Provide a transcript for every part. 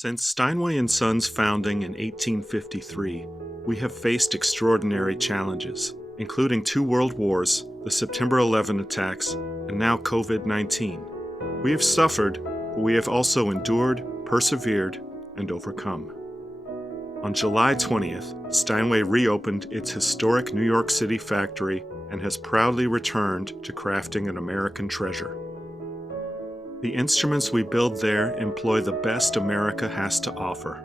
Since Steinway & Sons' founding in 1853, we have faced extraordinary challenges, including 2 world wars, the September 11 attacks, and now COVID-19. We have suffered, but we have also endured, persevered, and overcome. On July 20th, Steinway reopened its historic New York City factory and has proudly returned to crafting an American treasure. The instruments we build there employ the best America has to offer.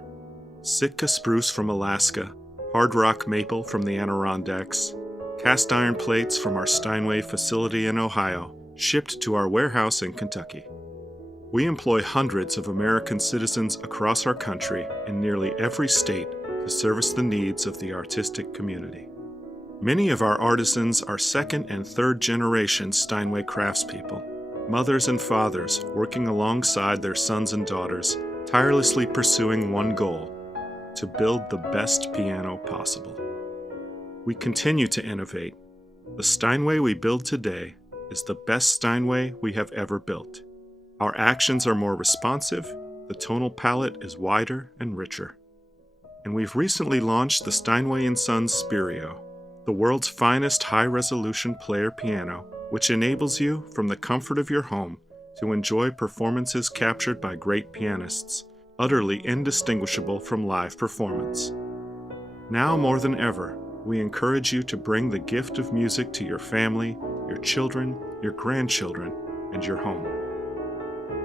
Sitka spruce from Alaska, hard rock maple from the Adirondacks, cast iron plates from our Steinway facility in Ohio, shipped to our warehouse in Kentucky. We employ hundreds of American citizens across our country in nearly every state to service the needs of the artistic community. Many of our artisans are second and third generation Steinway craftspeople, mothers and fathers working alongside their sons and daughters, tirelessly pursuing one goal: to build the best piano possible. We continue to innovate. The Steinway we build today is the best Steinway we have ever built. Our actions are more responsive, the tonal palette is wider and richer. And we've recently launched the Steinway & Sons Spirio, the world's finest high-resolution player piano, which enables you, from the comfort of your home, to enjoy performances captured by great pianists, utterly indistinguishable from live performance. Now more than ever, we encourage you to bring the gift of music to your family, your children, your grandchildren, and your home.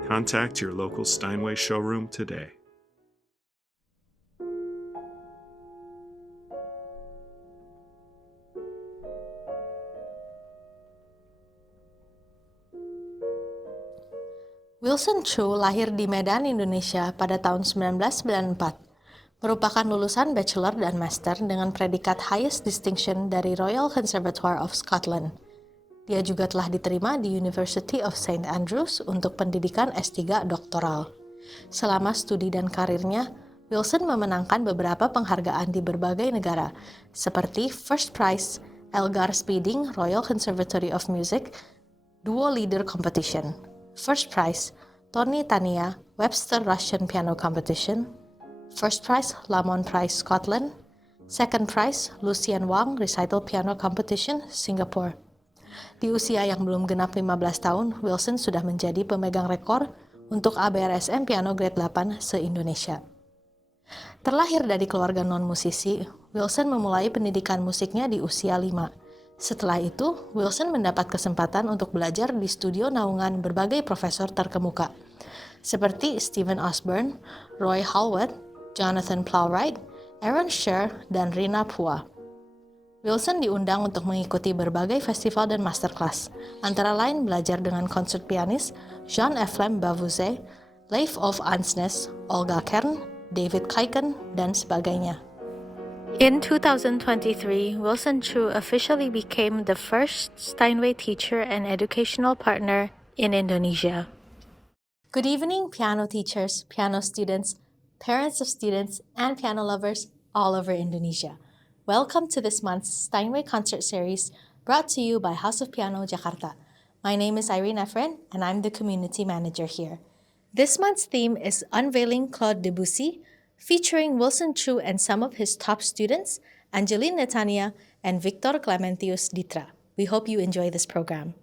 Contact your local Steinway showroom today. Wilson Chu lahir di Medan, Indonesia pada tahun 1994. Merupakan lulusan Bachelor dan Master dengan predikat Highest Distinction dari Royal Conservatoire of Scotland. Dia juga telah diterima di University of St. Andrews untuk pendidikan S3 doktoral. Selama studi dan karirnya, Wilson memenangkan beberapa penghargaan di berbagai negara, seperti First Prize, Elgar Speeding Royal Conservatory of Music, Duo Leader Competition, First Prize, Tony Tania Webster Russian Piano Competition, First Prize, Lamont Prize Scotland, Second Prize, Lucian Wang Recital Piano Competition, Singapore. Di usia yang belum genap 15 tahun, Wilson sudah menjadi pemegang rekor untuk ABRSM Piano Grade 8 se-Indonesia. Terlahir dari keluarga non-musisi, Wilson memulai pendidikan musiknya di usia 5. Setelah itu, Wilson mendapat kesempatan untuk belajar di studio naungan berbagai profesor terkemuka, seperti Stephen Osborne, Roy Hallward, Jonathan Plowright, Aaron Scher, dan Rina Pua. Wilson diundang untuk mengikuti berbagai festival dan masterclass, antara lain belajar dengan konsert pianis Jean-Ephrem Bavouzet, Leif of Ansnes, Olga Kern, David Kaiken, dan sebagainya. In 2023, Wilson Chu officially became the first Steinway teacher and educational partner in Indonesia. Good evening, piano teachers, piano students, parents of students, and piano lovers all over Indonesia. Welcome to this month's Steinway concert series brought to you by House of Piano, Jakarta. My name is Irene Efren, and I'm the community manager here. This month's theme is Unveiling Claude Debussy, featuring Wilson Chu and some of his top students, Angeline Netania and Victor Clementius Ditra. We hope you enjoy this program.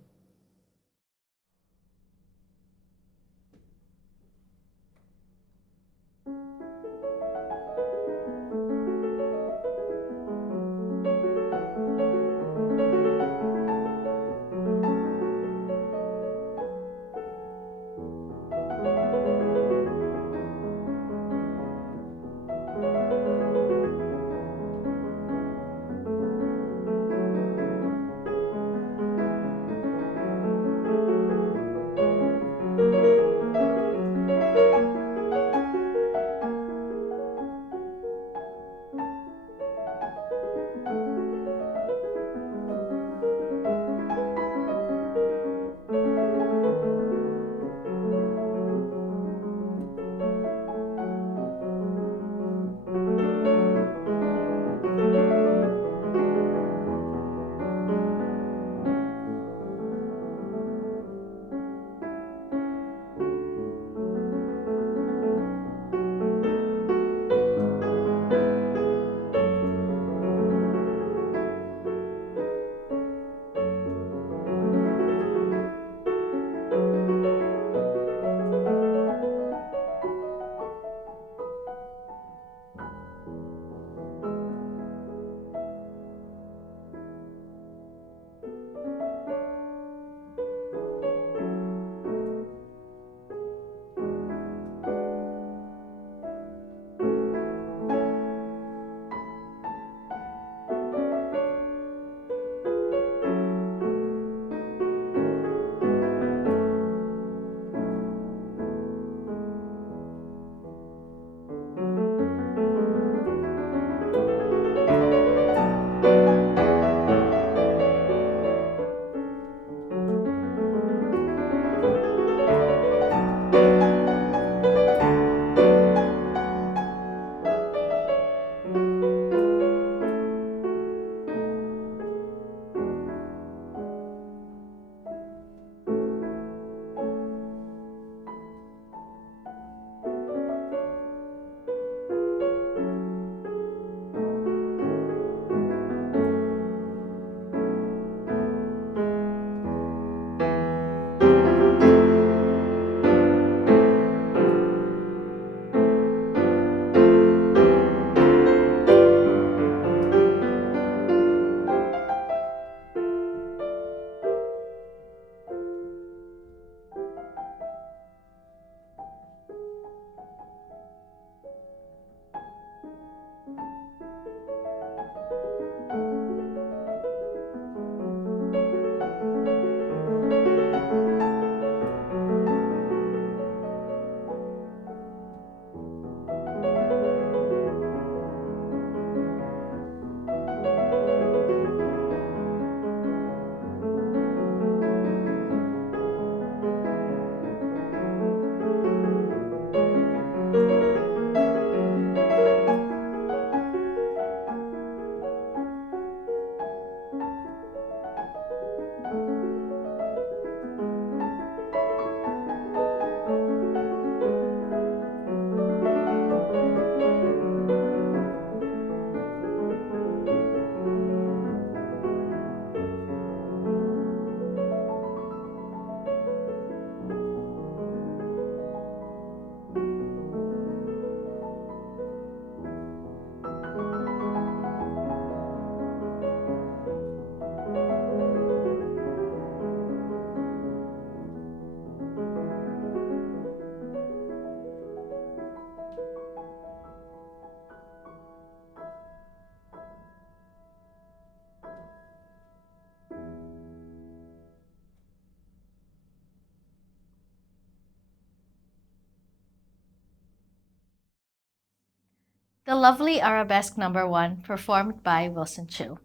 the lovely Arabesque Number 1 performed by Wilson Chu.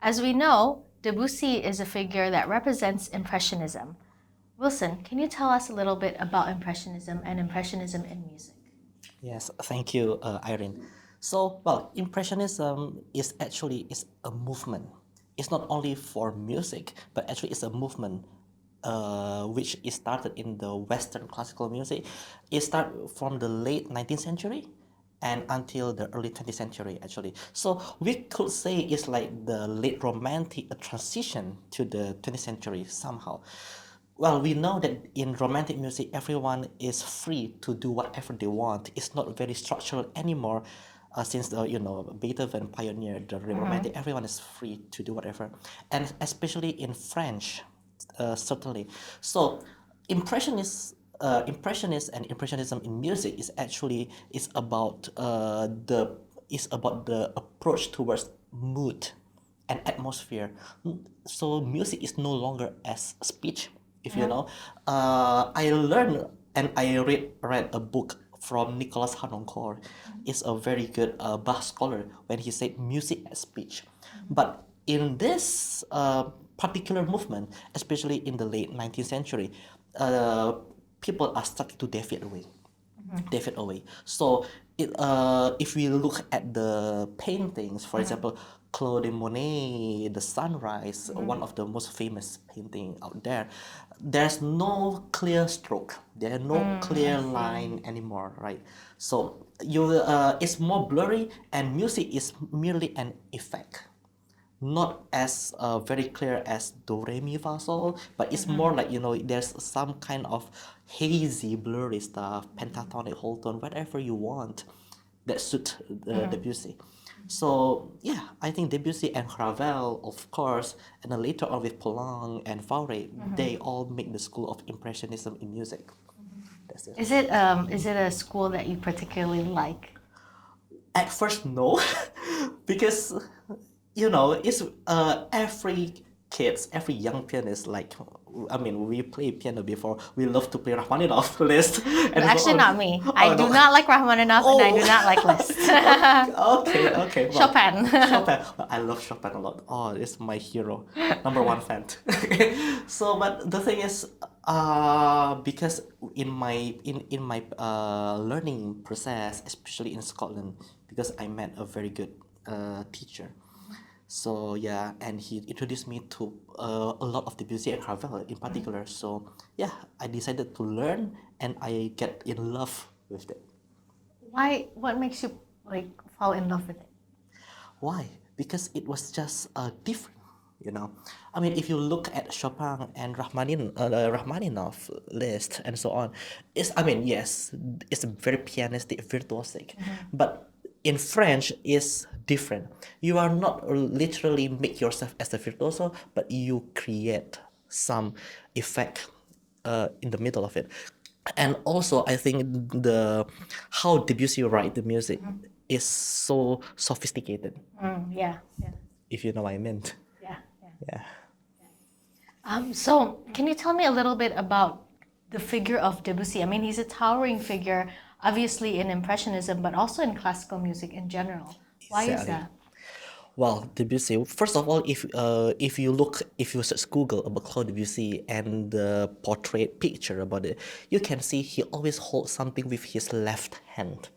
As we know, Debussy is a figure that represents Impressionism. Wilson, can you tell us a little bit about Impressionism and Impressionism in music? Yes, thank you, Irene. So, well, Impressionism is a movement. It's not only for music, but actually it's a movement which is started in the Western classical music. It started from the late 19th century and until the early 20th century, actually. So we could say it's like the late Romantic transition to the 20th century somehow. Well, we know that in romantic music, everyone is free to do whatever they want. It's not very structural anymore. Since the Beethoven pioneered the romantic, everyone is free to do whatever, and especially in French, certainly. So, impressionist and impressionism in music is about the approach towards mood and atmosphere. So music is no longer as speech. If you know, I learned and I read a book from Nicholas Hanoncourt. Is a very good Bach scholar when he said music as speech. But in this particular movement, especially in the late 19th century, people are starting to deviate away. So if we look at the paintings, for example, Claude Monet, The Sunrise, one of the most famous painting out there, there's no clear stroke. There are no clear line anymore, right? So it's more blurry, and music is merely an effect. Not as very clear as do re mi fa sol, but it's more like there's some kind of hazy blurry stuff, pentatonic whole tone, whatever you want that suit Debussy. So yeah, I think Debussy and Ravel, of course, and then later on with Poulenc and Fauré, they all make the school of Impressionism in music. That's it. Is it a school that you particularly like? At first, no, because it's every young pianist, we play piano before. We love to play Rachmaninoff list. And Actually, not me. I do not like Rachmaninoff, and I do not like Liszt. Okay. Well, Chopin. Well, I love Chopin a lot. Oh, it's my hero, number one fan. So, but the thing is, because in my learning process, especially in Scotland, because I met a very good teacher. So yeah, and he introduced me to a lot of Debussy and Ravel in particular. So yeah, I decided to learn, and I get in love with it. Why? What makes you fall in love with it? Why? Because it was just different. If you look at Chopin and Rachmaninoff list and so on, yes, it's very pianistic, virtuosic, but in French is different. You are not literally make yourself as a virtuoso, but you create some effect in the middle of it. And also, I think how Debussy write the music is so sophisticated. Yeah. If you know what I meant. Yeah. So, can you tell me a little bit about the figure of Debussy? He's a towering figure, obviously in Impressionism, but also in classical music in general. Why is that? Well, Debussy. First of all, if you search Google about Claude Debussy and the portrait picture about it, you can see he always holds something with his left hand,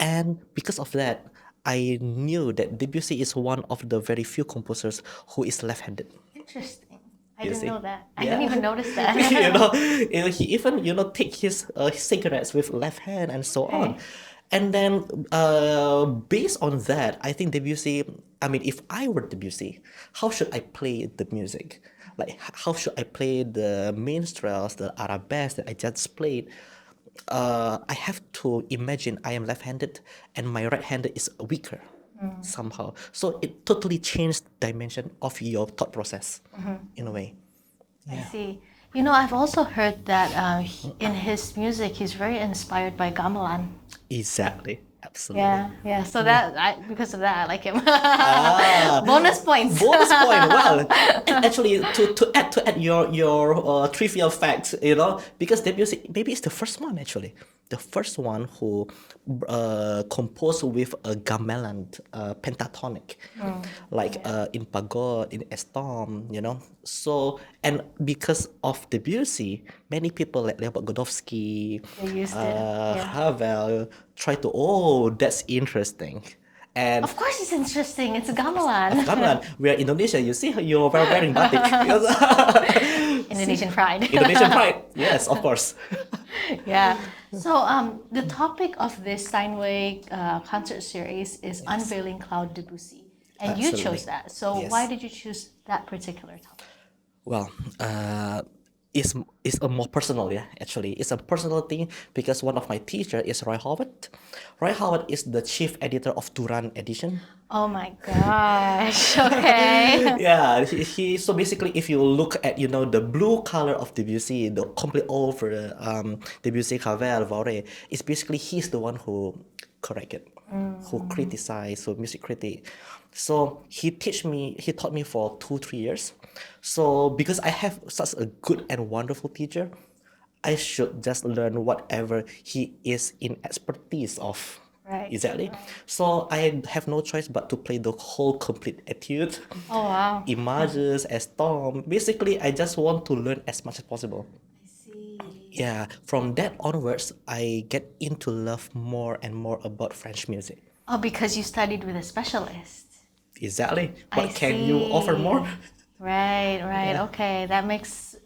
and because of that, I knew that Debussy is one of the very few composers who is left-handed. Interesting. I didn't see? know that. I didn't even notice that. He even take his cigarettes with left hand and so on. And then based on that, I think Debussy, if I were Debussy, how should I play the music? How should I play the minstrels, the arabesque that I just played? I have to imagine I am left-handed and my right-handed is weaker somehow. So it totally changed the dimension of your thought process in a way. I see. I've also heard that in his music, he's very inspired by gamelan. Exactly. Absolutely. Yeah. So because of that, I like him. Bonus points. Bonus point. Well, actually, to add your trivial facts, because Debussy maybe it's the first one actually. the first one who composed with a gamelan pentatonic, in Pagod, in Estom, So, and because of Debussy, many people like Leopold Godowski, They used it. Yeah. Ravel, try to, that's interesting. And Of course, it's interesting. It's a gamelan. gamelan, we are Indonesia, you see, you're wearing batik. Indonesian pride. Indonesian pride, yes, of course. Yeah. So the topic of this Steinway concert series is Unveiling Claude Debussy. And you chose Absolutely. that. So Yes. why did you choose that particular topic? Well, it's a more personal, actually. It's a personal thing because one of my teacher is Roy Howard. Roy Howard is the chief editor of Duran edition. Oh my gosh. Okay. Yeah, so basically if you look at, the blue color of Debussy, the complete over Debussy, Ravel, Fauré, it's basically he's the one who corrected, who criticized, so music critic. So he taught me for 2-3 years. So because I have such a good and wonderful teacher, I should just learn whatever he is in expertise of. Right. Exactly. So I have no choice but to play the whole complete etude. Oh wow. Images, as Tom. Basically, I just want to learn as much as possible. I see. Yeah, from that onwards, I get into love more and more about French music. Oh, because you studied with a specialist. Exactly. I What can you offer see. more? Right. Yeah. Okay, that makes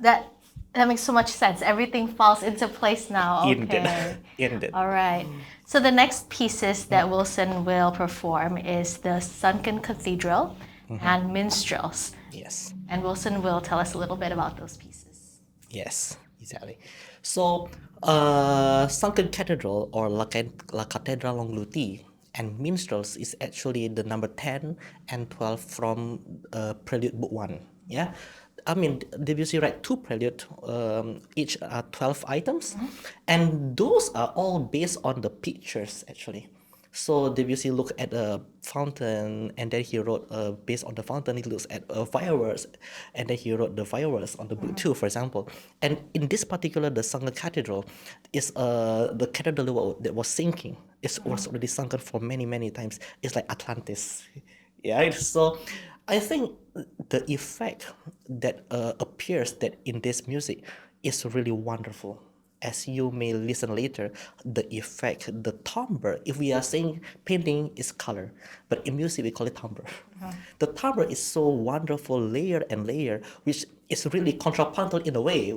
so much sense. Everything falls into place now. Okay. Indeed. All right. So the next pieces that Wilson will perform is the Sunken Cathedral and Minstrels. Yes. And Wilson will tell us a little bit about those pieces. Yes, exactly. So, Sunken Cathedral or La Catedral Longluti and Minstrels is actually the number 10 and 12 from Prelude Book 1. Yeah. I mean, Debussy write 2 prelude, each are 12 items, and those are all based on the pictures actually. So Debussy looked at a fountain, and then he wrote based on the fountain. He looks at fireworks, and then he wrote the fireworks on the book too, for example. And in this particular, the Sunken Cathedral is the cathedral that was sinking. It was already sunken for many times. It's like Atlantis. Yeah. So I think the effect that appears that in this music is really wonderful. As you may listen later, the effect, the timbre, if we are saying painting is color, but in music we call it timbre. The timbre is so wonderful, layer and layer, which is really contrapuntal in a way.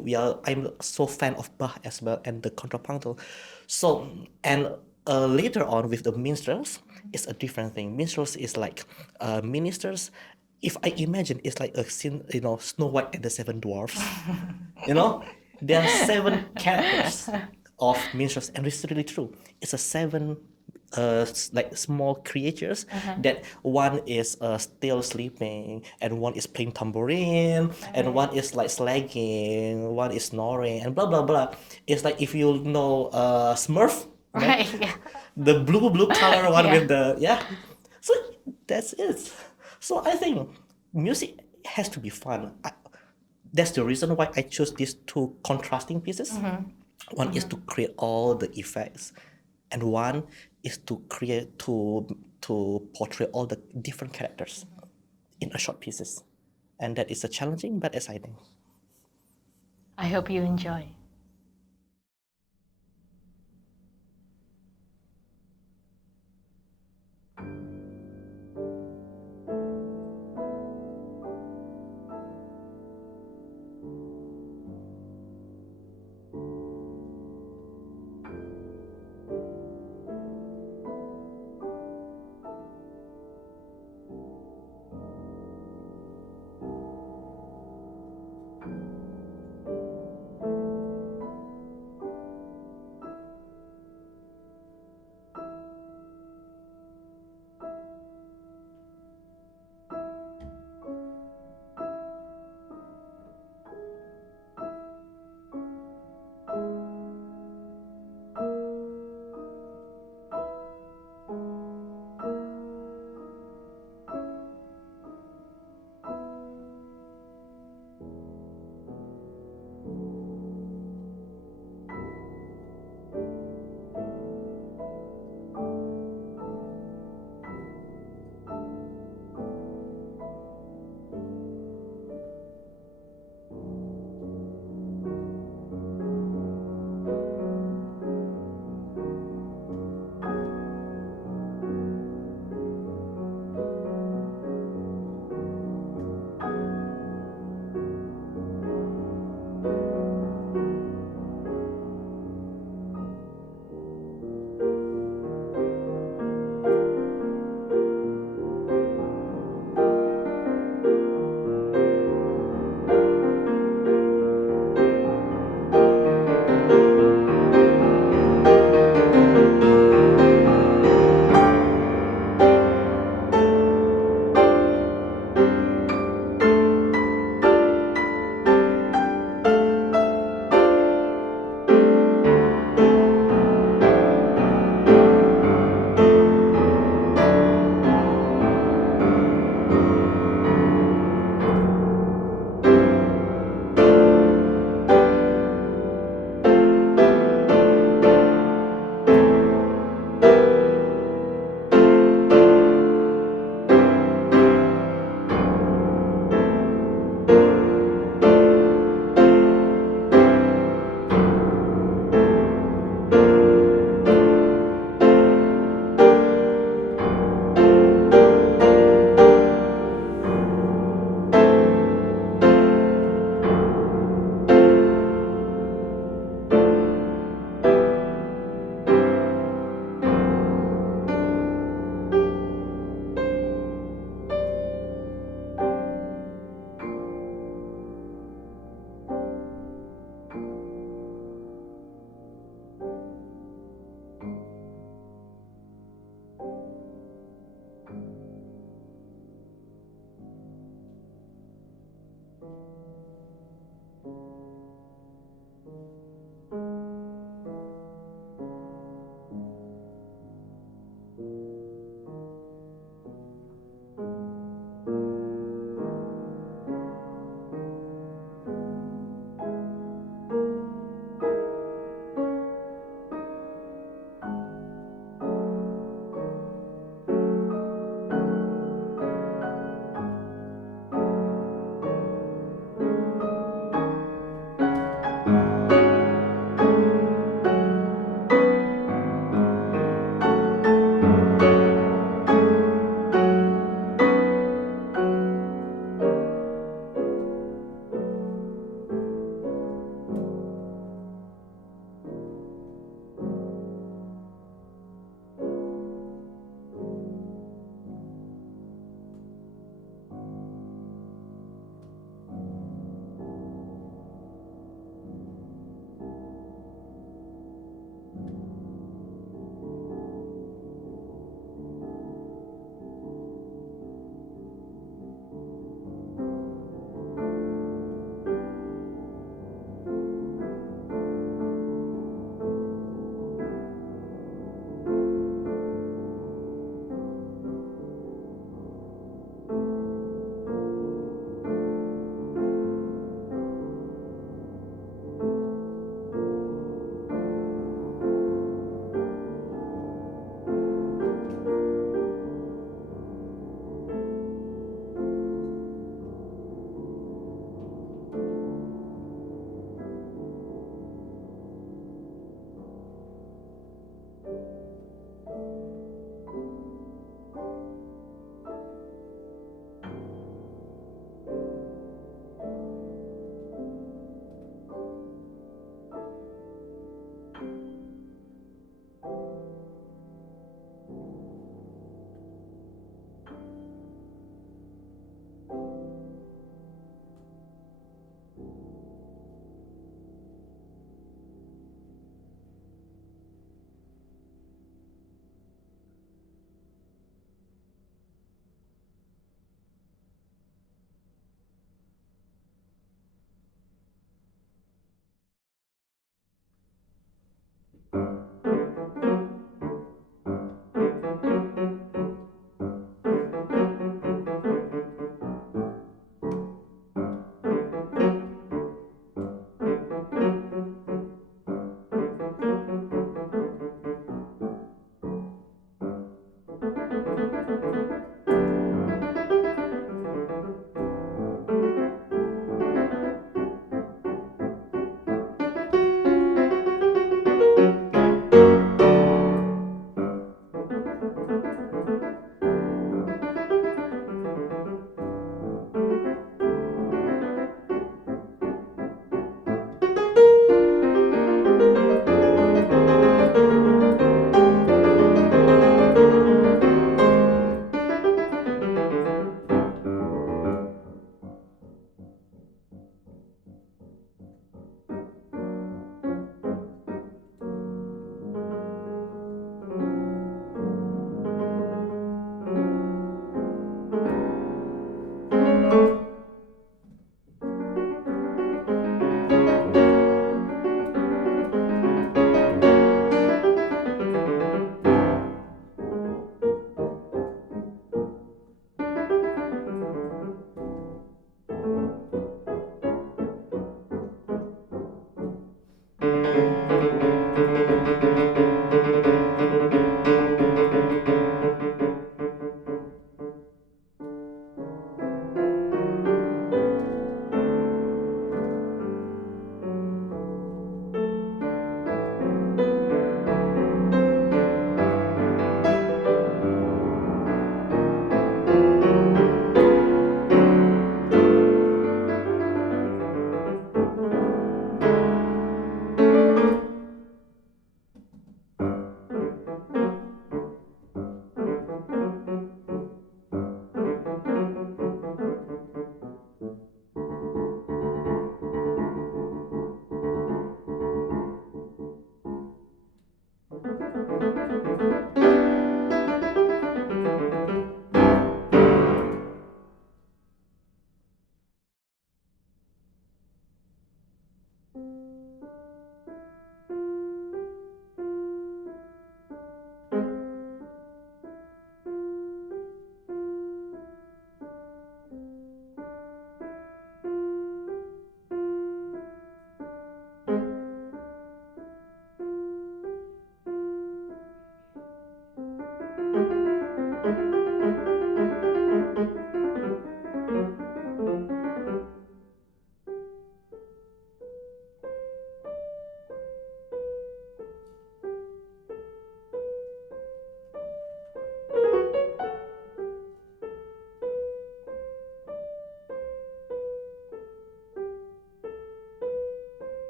I'm so fan of Bach as well and the contrapuntal. So, and later on with the minstrels, it's a different thing. Minstrels is like ministers. If I imagine, it's like a scene, Snow White and the Seven Dwarfs. There are 7 characters of minstrels, and it's really true. It's a 7 like small creatures that one is still sleeping, and one is playing tambourine, and one is like slagging, one is snoring, and blah blah blah. It's like if you know Smurf, Right. Yeah. the blue color one Yeah. with the So that's it. So I think music has to be fun. That's the reason why I chose these 2 contrasting pieces. One is to create all the effects, and one is to create to portray all the different characters in a short pieces, and that is a challenging but exciting. I hope you enjoy.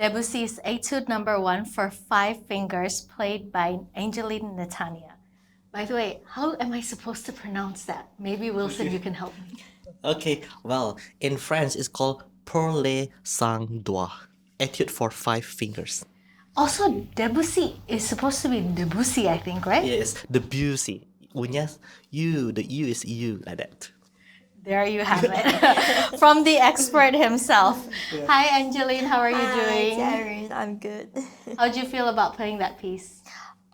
Debussy's Etude Number 1 for 5 fingers, played by Angeline Netanya. By the way, how am I supposed to pronounce that? Maybe Wilson, you can help me. Okay, well, in French it's called Pour les 5 doigts, Etude for 5 fingers. Also, Debussy is supposed to be Debussy, I think, right? Yes, Debussy. The U is you, like that. There you have it. From the expert himself. Hi, Angeline. How are you doing? Hi, Darren. I'm good. How'd you feel about playing that piece?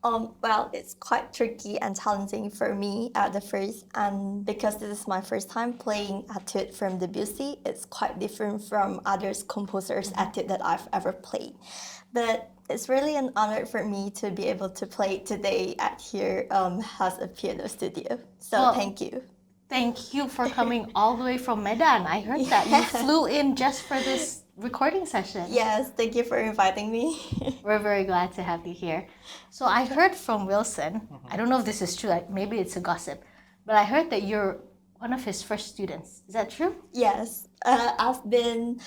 Well, it's quite tricky and challenging for me at the first, and because this is my first time playing etude from Debussy, it's quite different from other composers' etude that I've ever played. But it's really an honor for me to be able to play today at here has a piano studio. So Well, thank you. Thank you for coming all the way from Medan. I heard that you flew in just for this recording session. Yes, thank you for inviting me. We're very glad to have you here. So I heard from Wilson, I don't know if this is true, maybe it's a gossip, but I heard that you're one of his first students. Is that true? Yes, I've been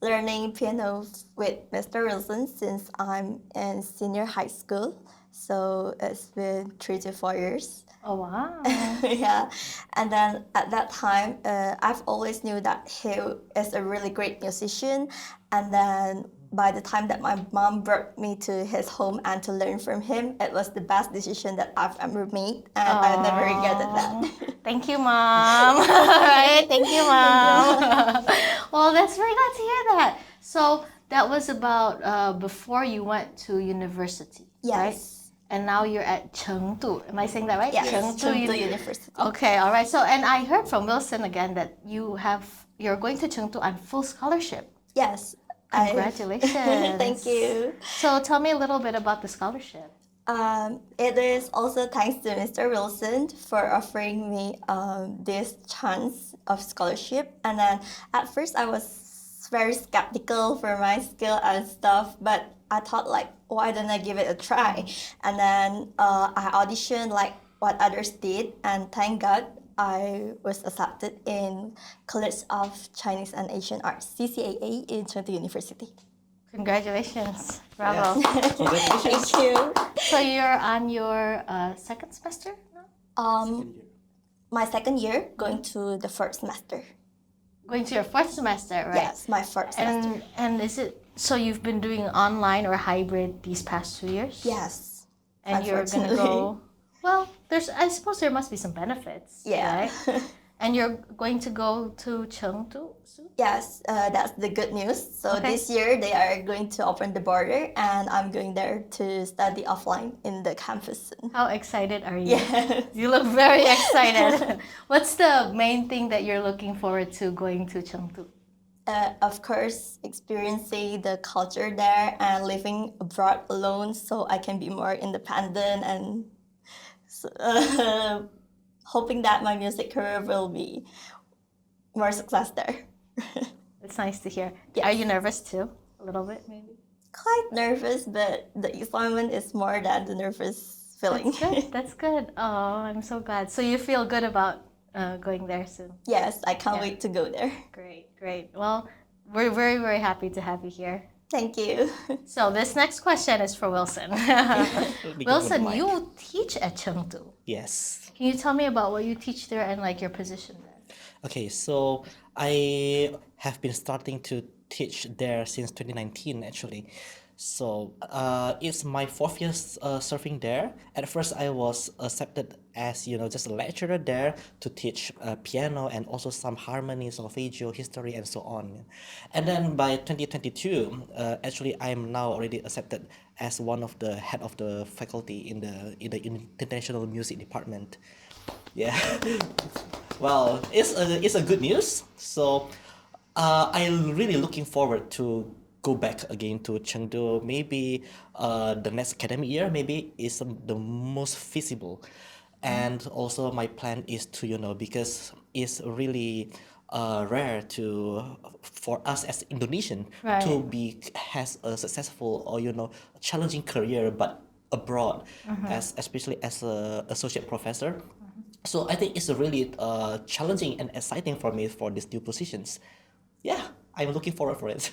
learning piano with Mr. Wilson since I'm in senior high school. So it's been 3 to 4 years. Oh, wow. Yeah, and then at that time, I've always knew that he is a really great musician. And then by the time that my mom brought me to his home and to learn from him, it was the best decision that I've ever made, and I never regretted that. Thank you, Mom. All right, thank you, Mom. Well, that's very glad to hear that. So that was about before you went to university, right? Yes. And now you're at Chengdu. Am I saying that right? Yes, Chengdu Chengdu University. Okay, all right. So, and I heard from Wilson again that you're going to Chengdu on full scholarship. Yes. Congratulations. Thank you. So tell me a little bit about the scholarship. It is also thanks to Mr. Wilson for offering me this chance of scholarship. And then at first I was very skeptical for my skill and stuff, but I thought like, why don't I give it a try? And then I auditioned like what others did, and thank God I was accepted in College of Chinese and Asian Arts, CCAA, in Chengdu University. Congratulations. Bravo. Congratulations. Thank you. So you're on your second semester now? My second year, going to the first semester. Going to your fourth semester, right? Yes, my first semester. And is it, so you've been doing online or hybrid these past 2 years? Yes. And you're gonna go, well, I suppose there must be some benefits. Yeah. Right? And you're going to go to Chengdu soon? Yes, that's the good news. So Okay. this year they are going to open the border, and I'm going there to study offline in the campus soon. How excited are you? Yes. You look very excited. What's the main thing that you're looking forward to going to Chengdu? Of course, experiencing the culture there and living abroad alone, so I can be more independent, and hoping that my music career will be more success there. It's nice to hear. Yes. Are you nervous too? A little bit, maybe? Quite nervous, but the excitement is more than the nervous feeling. That's good. That's good. Oh, I'm so glad. So you feel good about going there soon? Yes, I can't Yeah. wait to go there. Great, great. Well, we're very, very happy to have you here. Thank you. So this next question is for Wilson. Wilson, you teach at Chengdu. Yes. Can you tell me about what you teach there and like your position there? Okay, so I have been starting to teach there since 2019 actually. So it's my 4th year serving there. At first I was accepted as, just a lecturer there to teach piano and also some harmony, solfeggio, history, and so on. And then by 2022, actually I'm now already accepted as one of the head of the faculty in the international music department. Yeah. Well, it's a good news. So I'm really looking forward to go back again to Chengdu. Maybe the next academic year maybe is the most feasible. And also my plan is to, because it's really rare for us as Indonesian Right. to has a successful or challenging career but abroad, especially as a associate professor. So I think it's really challenging and exciting for me for these new positions. Yeah, I'm looking forward for it.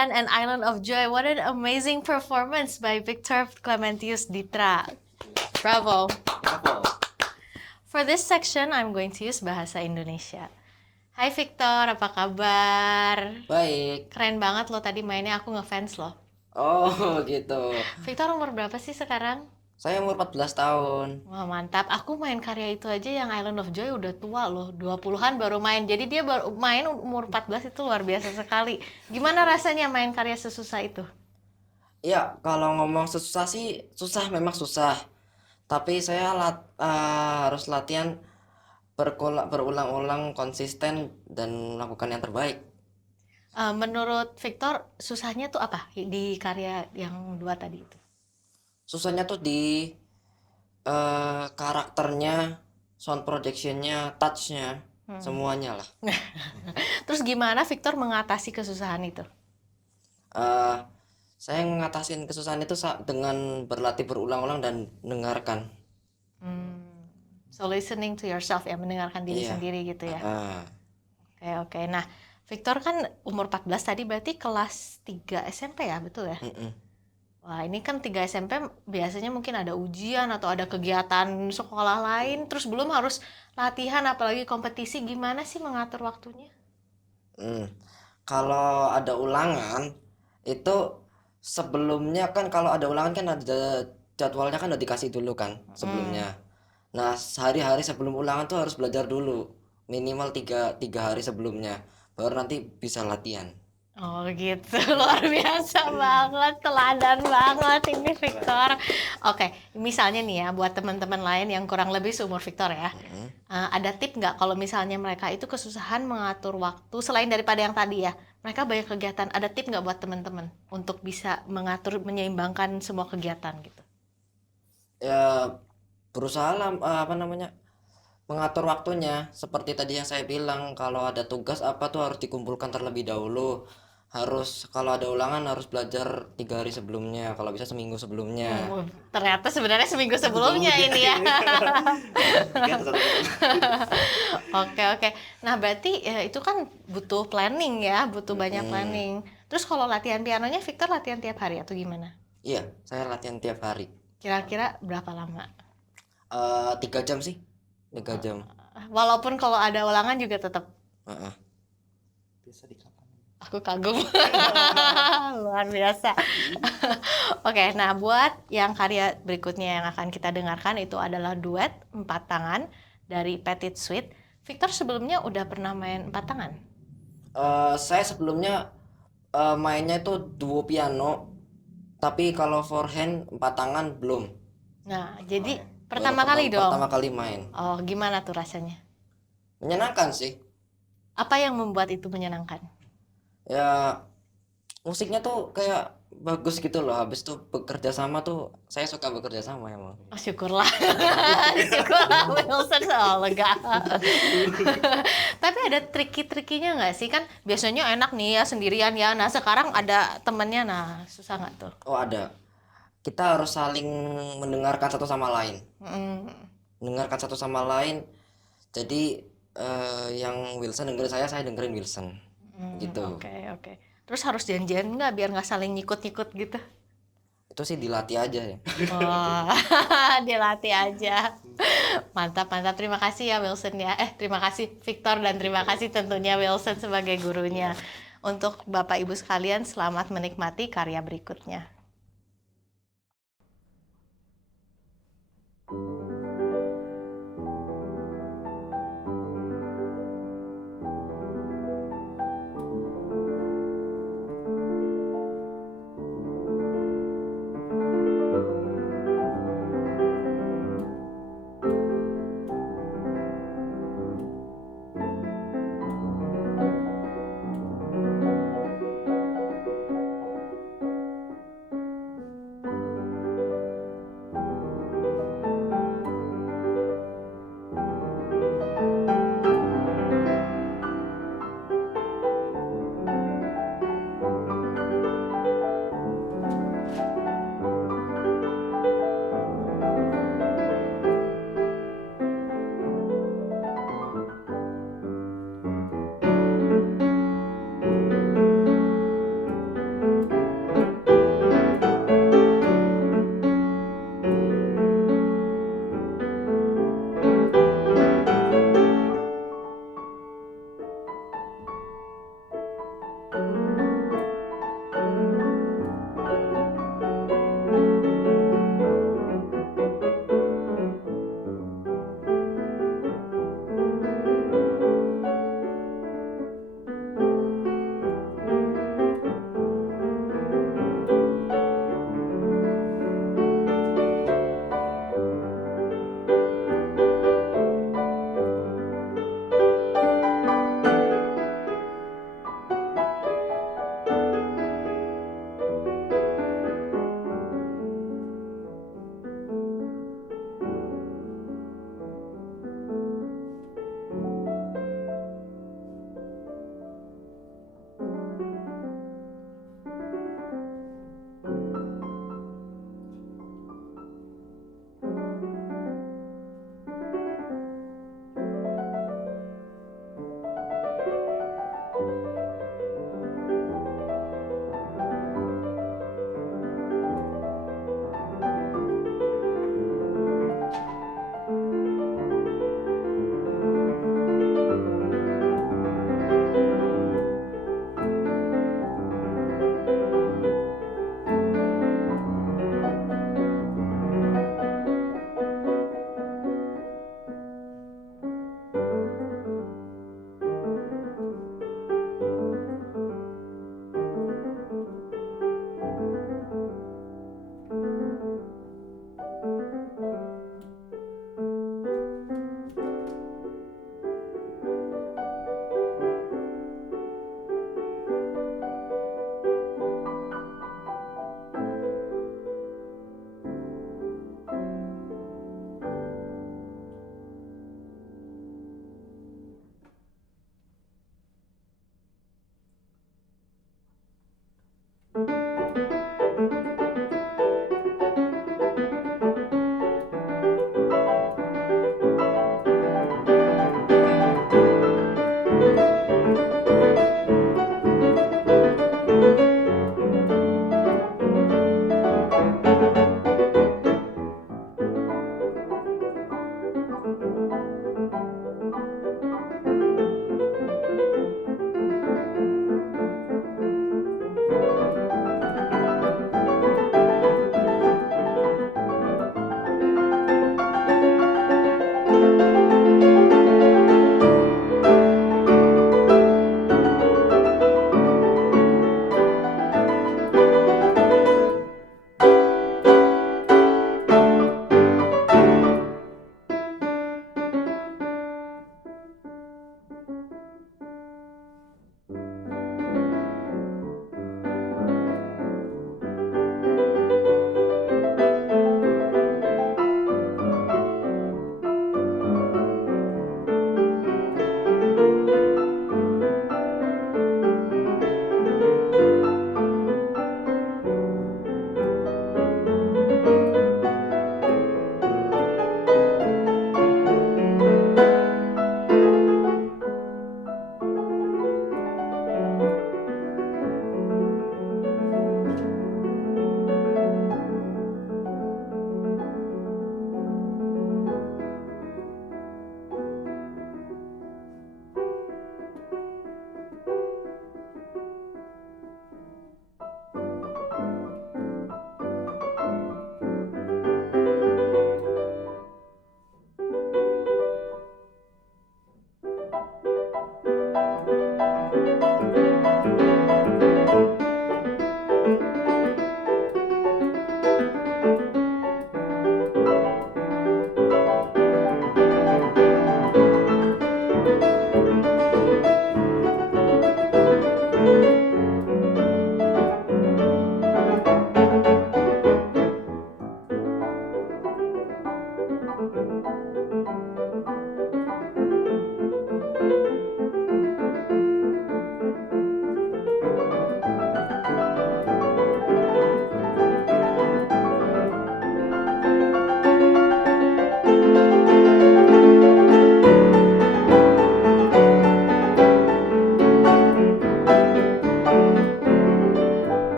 Medan and Island of Joy. What an amazing performance by Victor Clementius Ditra. Bravo. For this section, I'm going to use bahasa Indonesia. Hai Victor, apa kabar? Baik. Keren banget lo tadi mainnya, aku ngefans lo. Oh gitu. Victor umur berapa sih sekarang? Saya umur 14 tahun. Wah mantap, aku main karya itu aja yang Island of Joy udah tua loh, 20-an baru main. Jadi dia baru main umur 14 itu luar biasa sekali. Gimana rasanya main karya sesusah itu? Ya, kalau ngomong susah sih, memang susah. Tapi saya harus latihan berulang-ulang, konsisten, dan melakukan yang terbaik. Menurut Victor, susahnya tuh apa di karya yang dua tadi itu? Susahnya tuh di karakternya, sound projectionnya, touchnya, semuanya lah. Terus gimana Victor mengatasi kesusahan itu? Saya ngatasin kesusahan itu dengan berlatih berulang-ulang dan mendengarkan. So listening to yourself ya, mendengarkan diri Iya. sendiri gitu ya. Oke. Nah, Victor kan umur 14 tadi berarti kelas 3 SMP ya, betul ya? Wah, ini kan 3 SMP biasanya mungkin ada ujian atau ada kegiatan sekolah lain, terus belum harus latihan apalagi kompetisi, gimana sih mengatur waktunya? Kalau ada ulangan itu sebelumnya kan, kalau ada ulangan kan ada jadwalnya kan udah dikasih dulu kan sebelumnya. Nah, sehari-hari sebelum ulangan tuh harus belajar dulu minimal tiga hari sebelumnya, baru nanti bisa latihan. Oh gitu, luar biasa banget, teladan banget ini Victor. Oke, misalnya nih ya, buat teman-teman lain yang kurang lebih seumur Victor ya, ada tip nggak kalau misalnya mereka itu kesusahan mengatur waktu, selain daripada yang tadi ya, mereka banyak kegiatan, ada tip nggak buat teman-teman untuk bisa mengatur, menyeimbangkan semua kegiatan gitu? Ya, berusaha lah, mengatur waktunya. Seperti tadi yang saya bilang, kalau ada tugas apa tuh harus dikumpulkan terlebih dahulu. Kalau ada ulangan harus belajar 3 hari sebelumnya, kalau bisa seminggu sebelumnya. Ternyata sebenarnya seminggu sebelumnya ini ya. Oke. Nah berarti ya, itu kan butuh planning ya, butuh banyak planning. Terus kalau latihan pianonya, Victor latihan tiap hari atau gimana? Iya, saya latihan tiap hari. Kira-kira berapa lama? 3 jam sih, 3 jam. Walaupun kalau ada ulangan juga tetap. Bisa di kapan? Aku kagum. Luar biasa. Oke, nah buat yang karya berikutnya yang akan kita dengarkan itu adalah duet 4 tangan dari Petit Suite. Victor sebelumnya udah pernah main 4 tangan? Saya sebelumnya mainnya itu duo piano, tapi kalau forehand 4 tangan belum. Nah, jadi pertama kali dong? Pertama kali main. Oh, gimana tuh rasanya? Menyenangkan sih. Apa yang membuat itu menyenangkan? Ya, musiknya tuh kayak bagus gitu loh. Habis itu bekerja sama tuh, saya suka bekerja sama emang. Oh, syukurlah. Syukurlah Wilson, lega. Tapi ada triki-trikinya nggak sih? Kan biasanya enak nih ya sendirian ya. Nah sekarang ada temennya, nah susah nggak tuh? Oh, ada. Kita harus saling mendengarkan satu sama lain. Mendengarkan satu sama lain. Jadi yang Wilson dengerin saya dengerin Wilson. Gitu. Oke. Terus harus janjian nggak biar nggak saling nyikut-nyikut gitu? Itu sih dilatih aja ya. Wah, dilatih aja. Mantap. Terima kasih ya Wilson ya. Terima kasih Victor dan terima kasih tentunya Wilson sebagai gurunya. Untuk Bapak Ibu sekalian, selamat menikmati karya berikutnya.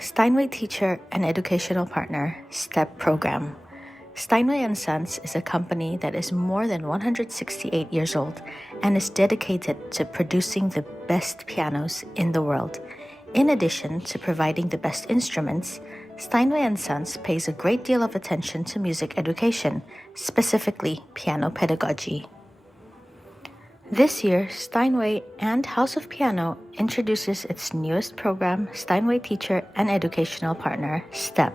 Steinway Teacher and Educational Partner STEP Program. Steinway & Sons is a company that is more than 168 years old and is dedicated to producing the best pianos in the world. In addition to providing the best instruments, Steinway & Sons pays a great deal of attention to music education, specifically piano pedagogy. This year, Steinway and House of Piano introduces its newest program, Steinway Teacher and Educational Partner, STEP.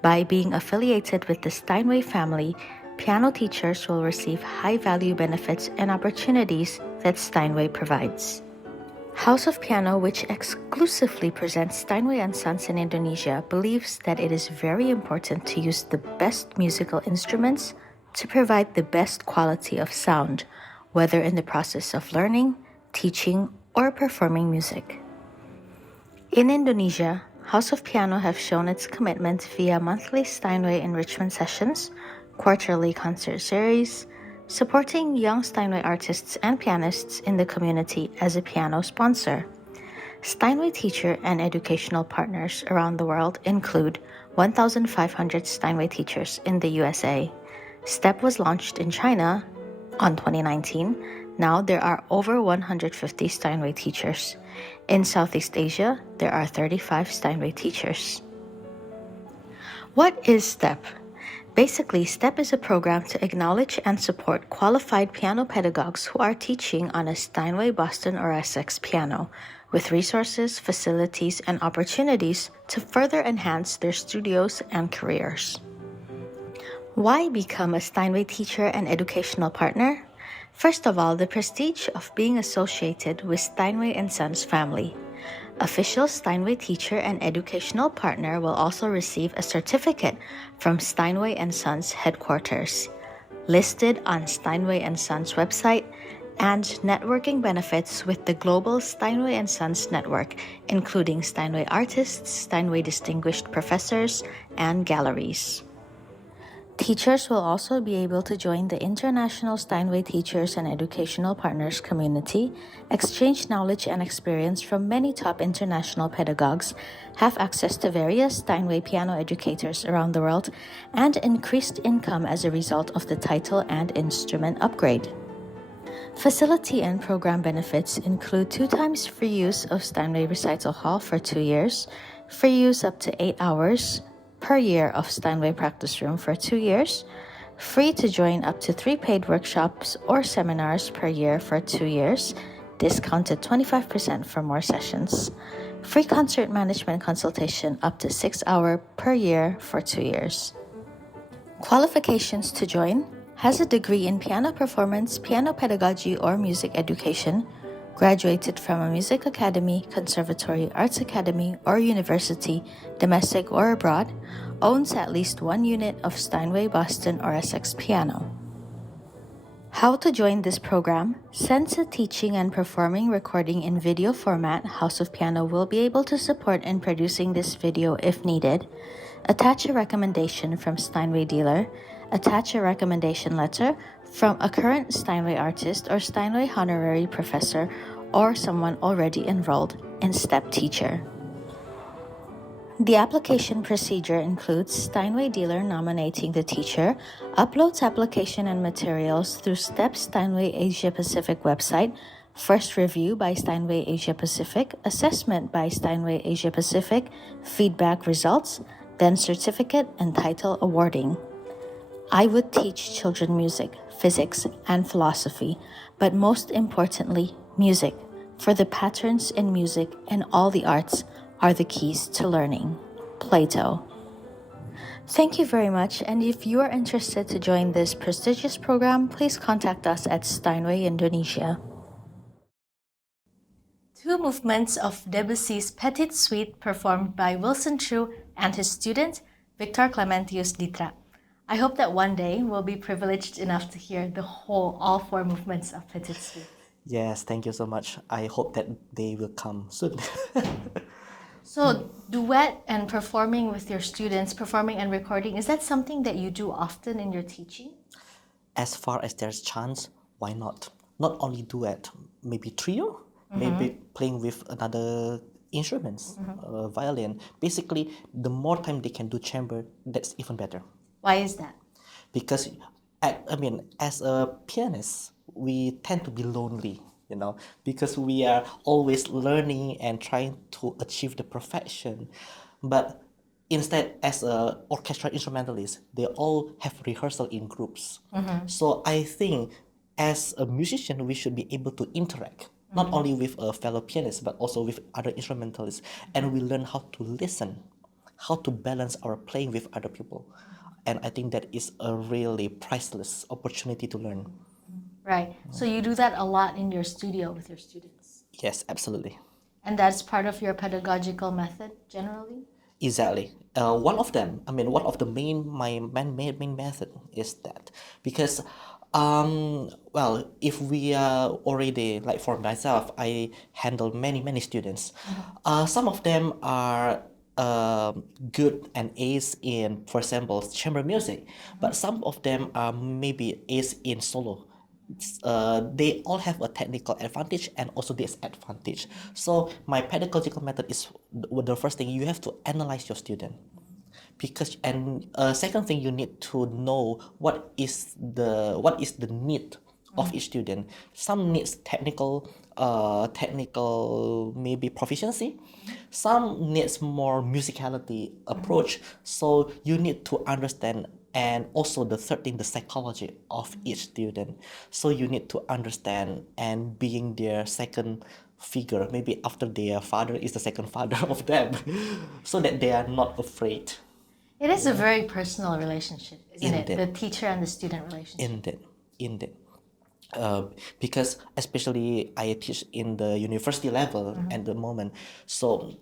By being affiliated with the Steinway family, piano teachers will receive high-value benefits and opportunities that Steinway provides. House of Piano, which exclusively presents Steinway & Sons in Indonesia, believes that it is very important to use the best musical instruments to provide the best quality of sound, whether in the process of learning, teaching, or performing music. In Indonesia, House of Piano have shown its commitment via monthly Steinway enrichment sessions, quarterly concert series, supporting young Steinway artists and pianists in the community as a piano sponsor. Steinway Teacher and Educational Partners around the world include 1,500 Steinway teachers in the USA. STEP was launched in China on 2019. Now there are over 150 Steinway teachers. In Southeast Asia, there are 35 Steinway teachers. What is STEP? Basically, STEP is a program to acknowledge and support qualified piano pedagogues who are teaching on a Steinway, Boston, or Essex piano, with resources, facilities, and opportunities to further enhance their studios and careers. Why become a Steinway Teacher and Educational Partner? First of all, the prestige of being associated with Steinway & Sons family. Official Steinway Teacher and Educational Partner will also receive a certificate from Steinway & Sons headquarters, listed on Steinway & Sons website, and networking benefits with the global Steinway & Sons network, including Steinway artists, Steinway distinguished professors, and galleries. Teachers will also be able to join the International Steinway Teachers and Educational Partners community, exchange knowledge and experience from many top international pedagogues, have access to various Steinway piano educators around the world, and increased income as a result of the title and instrument upgrade. Facility and program benefits include 2 times free use of Steinway Recital Hall for 2 years, free use up to 8 hours per year of Steinway Practice Room for 2 years, free to join up to 3 paid workshops or seminars per year for 2 years, discounted 25% for more sessions, free concert management consultation up to 6 hours per year for 2 years. Qualifications to join: has a degree in piano performance, piano pedagogy, or music education, graduated from a music academy, conservatory, arts academy, or university, domestic or abroad, owns at least 1 unit of Steinway, Boston, or Essex piano. How to join this program? Since a teaching and performing recording in video format, House of Piano will be able to support in producing this video if needed. Attach a recommendation from Steinway dealer. Attach a recommendation letter from a current Steinway artist or Steinway honorary professor or someone already enrolled in STEP Teacher. The application procedure includes Steinway dealer nominating the teacher, uploads application and materials through STEP Steinway Asia Pacific website, first review by Steinway Asia Pacific, assessment by Steinway Asia Pacific, feedback results, then certificate and title awarding. I would teach children music, physics, and philosophy, but most importantly, music, for the patterns in music and all the arts are the keys to learning. Plato. Thank you very much, and if you are interested to join this prestigious program, please contact us at Steinway Indonesia. 2 movements of Debussy's Petite Suite performed by Wilson Chu and his student, Victor Clementius Ditra. I hope that one day we'll be privileged enough to hear all 4 movements of Petite Suite. Yes, thank you so much. I hope that they will come soon. So, duet and performing with your students, performing and recording, is that something that you do often in your teaching? As far as there's chance, why not? Not only duet, maybe trio, maybe playing with another instruments, violin. Basically, the more time they can do chamber, that's even better. Why is that? Because as a pianist, we tend to be lonely, because we are always learning and trying to achieve the perfection. But instead, as a orchestra instrumentalist, they all have rehearsal in groups. So I think as a musician, we should be able to interact not only with a fellow pianist but also with other instrumentalists, and we learn how to listen, how to balance our playing with other people. And I think that is a really priceless opportunity to learn. Right. So you do that a lot in your studio with your students. Yes, absolutely. And that's part of your pedagogical method generally? Exactly. One of the main method is that, because, if we are already, like for myself, I handle many students. Some of them are good and ace in, for example, chamber music, but some of them are maybe ace in solo. They all have a technical advantage and also disadvantage. So my pedagogical method is the first thing, you have to analyze your student, because, and second thing, you need to know what is the need of each student. Some needs technical maybe proficiency, some needs more musicality approach. So you need to understand, and also the third thing, the psychology of each student. So you need to understand, and being their second figure, maybe after their father is the second father of them, so that they are not afraid. It is a very personal relationship, isn't it? Indeed. The teacher and the student relationship. Indeed. Because especially I teach in the university level at the moment, so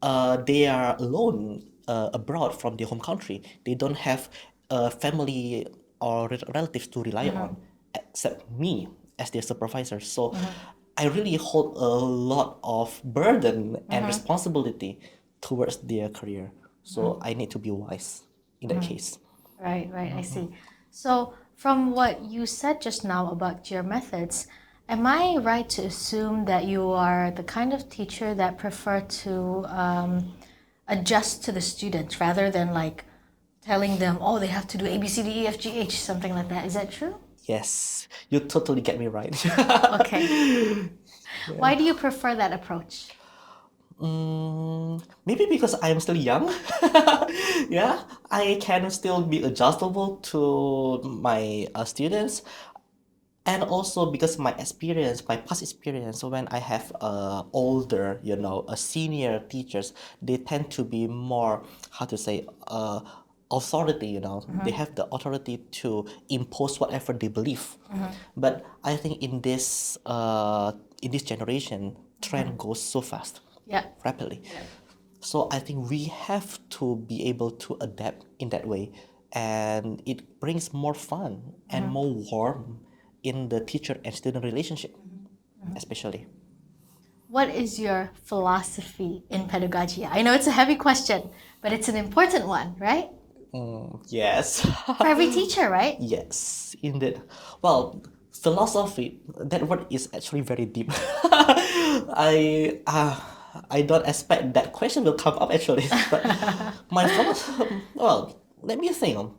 they are alone abroad from their home country. They don't have family or relatives to rely on except me as their supervisor. So I really hold a lot of burden and responsibility towards their career. So I need to be wise in that case. Right, I see. So, from what you said just now about your methods, am I right to assume that you are the kind of teacher that prefer to adjust to the students rather than like telling them, oh, they have to do A, B, C, D, E, F, G, H, something like that? Is that true? Yes, you totally get me right. Okay. Why do you prefer that approach? Maybe because I am still young. Yeah, I can still be adjustable to my students, and also because my past experience, when I have older, senior teachers, they tend to be more, how to say, authority. They have the authority to impose whatever they believe. But I think in this generation, trend goes so fast, Yeah. rapidly. So I think we have to be able to adapt in that way, and it brings more fun and more warm in the teacher and student relationship, especially. What is your philosophy in pedagogy? I know it's a heavy question, but it's an important one, right? Yes. For every teacher, right? Yes, indeed. Well, philosophy, that word is actually very deep. I don't expect that question will come up actually. But my philosophy, well, let me think.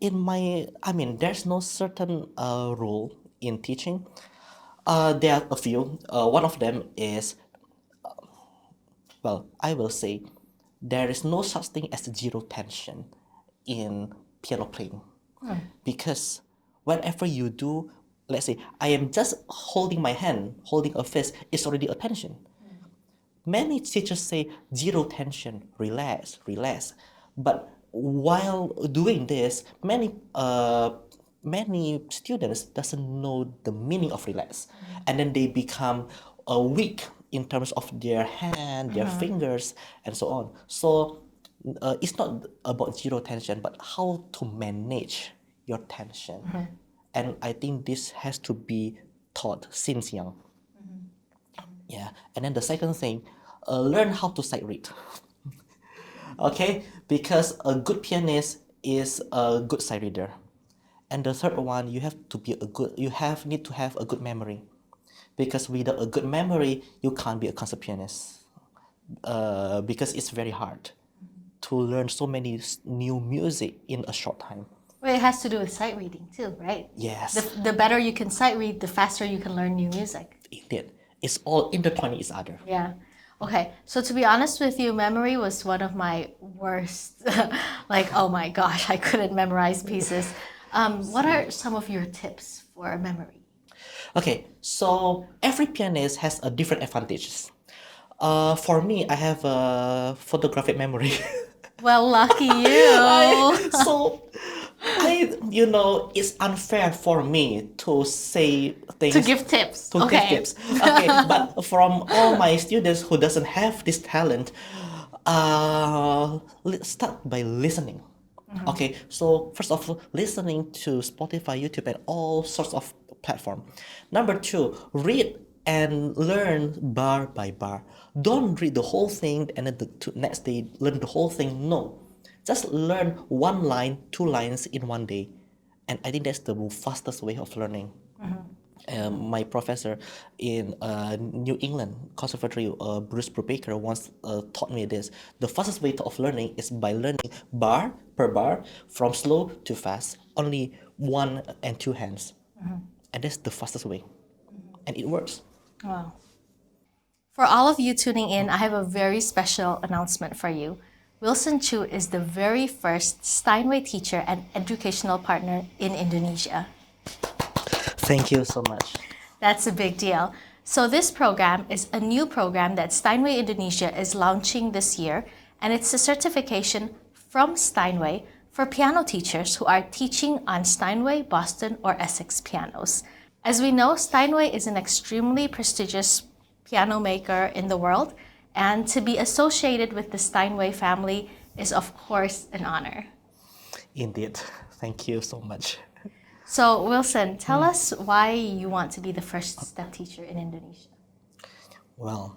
There's no certain rule in teaching. There are a few. One of them is, I will say, there is no such thing as zero tension in piano playing. Because whenever you do, let's say, I am just holding my hand, holding a fist, it's already a tension. Many teachers say zero tension, relax. But while doing this, many students doesn't know the meaning of relax, and then they become weak in terms of their hand, their fingers, and so on. So it's not about zero tension, but how to manage your tension. And I think this has to be taught since young. Yeah, and then the second thing, learn how to sight read. Okay, because a good pianist is a good sight reader. And the third one, you need to have a good memory, because without a good memory, you can't be a concert pianist. because it's very hard to learn so many new music in a short time. Well, it has to do with sight reading too, right? Yes, The better you can sight read, the faster you can learn new music. indeed. It's all intertwined each other. Yeah. Okay. So to be honest with you, memory was one of my worst. Like, oh my gosh, I couldn't memorize pieces. What are some of your tips for memory? Okay, so every pianist has a different advantages. For me, I have a photographic memory. Well, lucky you. So it's unfair for me to say things To give tips. to give Okay. tips. Okay, but from all my students who doesn't have this talent, start by listening. Okay, so first of all, listening to Spotify, YouTube, and all sorts of platform. Number two, read and learn bar by bar. Don't read the whole thing and then next day learn the whole thing. No, just learn one line, two lines in one day, and I think that's the fastest way of learning. My professor in New England Conservatory, Bruce Brubaker, once taught me this. The fastest way of learning is by learning bar per bar from slow to fast, only one and two hands. And that's the fastest way. And it works. Wow. For all of you tuning in, I have a very special announcement for you. Wilson Chu is the very first Steinway teacher and educational partner in Indonesia. Thank you so much. That's a big deal. So this program is a new program that Steinway Indonesia is launching this year, and it's a certification from Steinway for piano teachers who are teaching on Steinway, Boston, or Essex pianos. As we know, Steinway is an extremely prestigious piano maker in the world, and to be associated with the Steinway family is, of course, an honor. Indeed. Thank you so much. So, Wilson, tell us why you want to be the first step teacher in Indonesia. Well,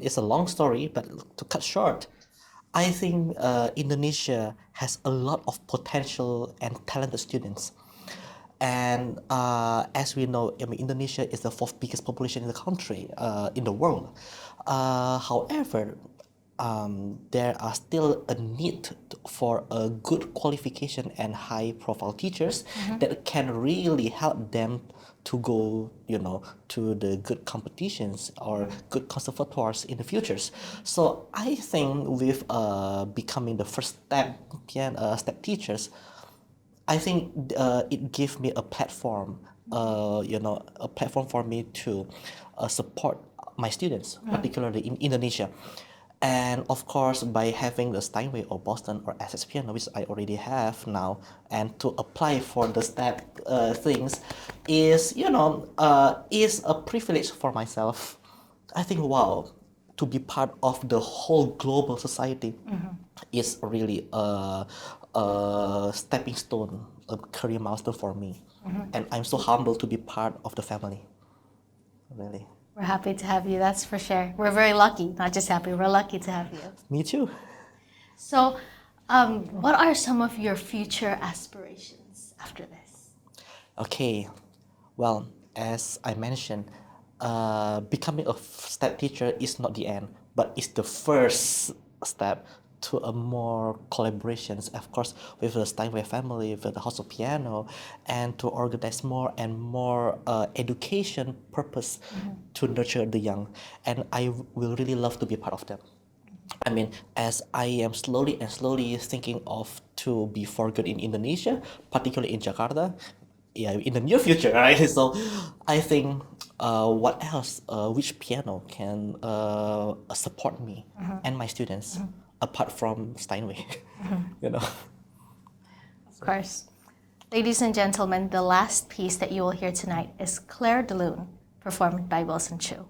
it's a long story, but to cut short, I think Indonesia has a lot of potential and talented students. And as we know, I mean, Indonesia is the fourth biggest population in the country, in the world. However, there are still a need for a good qualification and high profile teachers that can really help them to go, to the good competitions or good conservatoires in the futures. So I think with becoming the first step teachers, I think it gave me a platform, a platform for me to support my students, particularly in Indonesia. And of course, by having the Steinway or Boston or Essex piano, which I already have now, and to apply for the step things is a privilege for myself. I think, wow, to be part of the whole global society is really a stepping stone, a career milestone for me. And I'm so humbled to be part of the family. Really. We're happy to have you, that's for sure. We're very lucky, not just happy, we're lucky to have you. Me too. So, what are some of your future aspirations after this? Okay, well, as I mentioned, becoming a step teacher is not the end, but it's the first step to a more collaborations, of course, with the Steinway family, with the House of Piano, and to organize more and more education purpose to nurture the young. And I will really love to be part of them. I mean, as I am slowly thinking of to be for good in Indonesia, particularly in Jakarta, in the near future, right? So I think what else, which piano can support me and my students apart from Steinway, Of course. Ladies and gentlemen, the last piece that you will hear tonight is Claire de Lune, performed by Wilson Chu.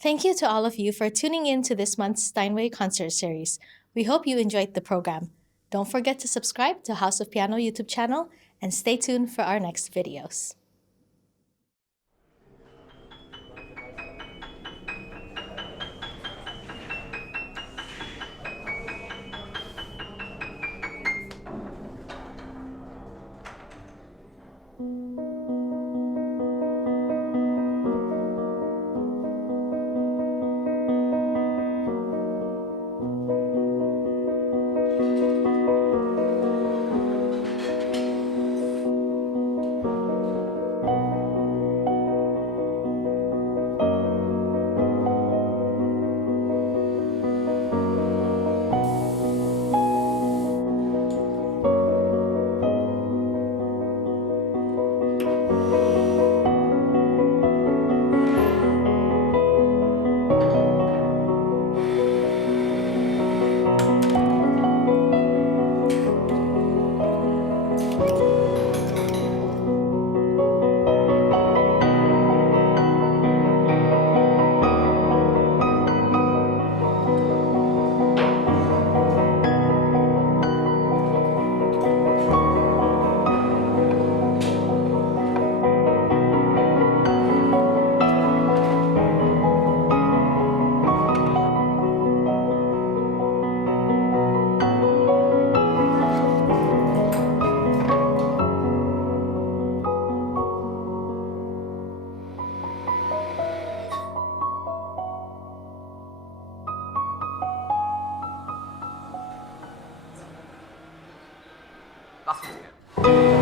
Thank you to all of you for tuning in to this month's Steinway concert series. We hope you enjoyed the program. Don't forget to subscribe to House of Piano YouTube channel and stay tuned for our next videos. Lass uns gehen.